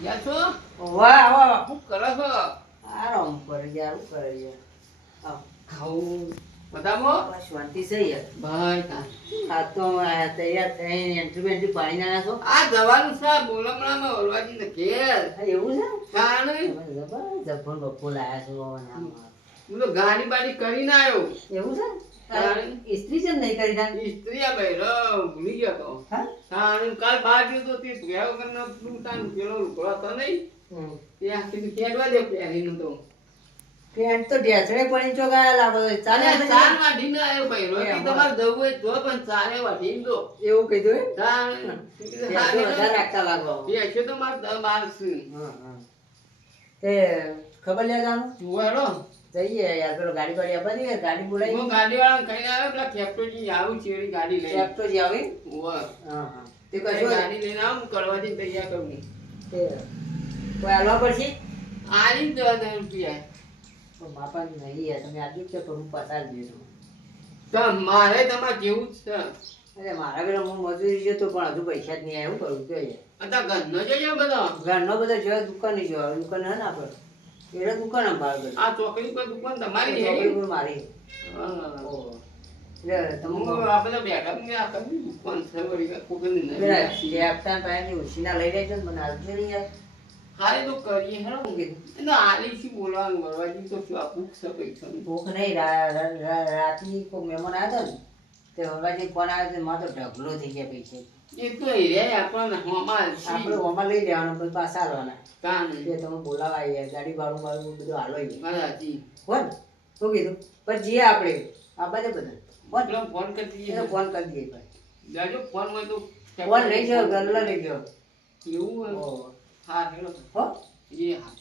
યા છો વાહ વાહ શું કરો છો? આરામ કરે યાર શું કરે યાર આવ ખાવું બતાવો બસ શાંતિ છે યાર ભાઈ તા આ તો આ તૈયાર થઈને એન્ટ્રી બેન્ટ્રી પાડી ના છો આ જવાનું છે બોલમણામાં ઓલવાજી ને ઘેર એવું છે કાણ જબર બપો લાયા છો હું તો ગાડી બાડી કરીને આવ્યો. એવું છે તારે? ઇસ્ત્રી છે નહીં કરી ના સ્ત્રી આ ભાઈ ભૂલી ગયો તો હા તાણ કાલ બહાર ગયો તો તે ધોયા વગરનો પેલું તાણ પેલો લુગડો હતો નહીં તે આ કીધું ખેડવા દે પહેરીને તો પેન્ટ તો ઢેસડે પડી ચો ગયા લાગો છે. ચાલે ચાલે આપણે ચાર વાઢીને આવ્યો ભાઈ રોટી એ તમારે જવું હોય તો પણ ચારે વાઢીને દો એવું કીધું એમ? તાણ ઢેસડે વધારે રાખતા લાગો છે તો મારે 10-12 છે હા હા તે ખબર લે જાનું જુવાડો જઈએ યાર પેલો ગાડી વાળી આપવા દે ગાડી બોલાવી હું ગાડીવાળાને કહીને આવ્યો પેલા ખેપટોજી આવું છે એવી ગાડી લઈને લેપ તો જ આવી ઉવ્વ. હા હા તે તે કશો ગાડી લઈને આવું હું કડવાથી તૈયાર કરું તે કોઈ હાલવા પડશે આલી જ 10 રૂપિયા તો બાપા નહીં યાર તમે આટલું જ કે હું પસાર દેજો તો મારે તમારે જેવું જ છે અરે મારા પેલા હું મજૂરી જતો પણ હજુ પૈસા જ નહીં આવ્યું કરું જોઈએ અત્યારે ઘરનો જજો બધો ઘરનો બધા જોયો દુકાન નહીં જોયો દુકાન હે ને આપણે એટલે દુકાન સંભાળ બધું આ ચોકડી પર દુકાન તમારી છે ચોકડી પર મારી હા. ઓહો. એટલે તમે હું આ બધા બેઠા ને આ કઈ દુકાન છે વળી કોકની પેલા નહીં લેપટા પાયાની ઉછીના લઈ લેજો ને મને હાલજો નહીં યાર હારે તો કરીએ હેરો શું કીધું એટલે આલી શું બોલવાનું વળવાજી તો શું આ ભૂખ છે પૈસાની ભૂખ નહીં રાતની કોઈ મહેમાન આવ્યા હતા ને તે હવાજી ફોન આવ્યો તો મારો તો ઢગલો થઈ ગયા પૈસા એ તો રે આપણને હમાલ આપણે ઓમાં લઈ લેવાનું પછી પાછા આવવાના કાન તે તમે બોલાવા આવીએ ગાડી ભાડું ભાડું બધું હાલો મારાજી હોન શું કીધું પણ જઈએ આપણે આ બધે બધા હોન પેલો ફોન કરી દઈએ એને ફોન કરી દઈએ ભાઈ જાજો ફોન હોય તો ફોન લઈ જાઓ ગલ્લો લઈ જાઓ એવું હોય ઓહો. હા હેલો હો એ હા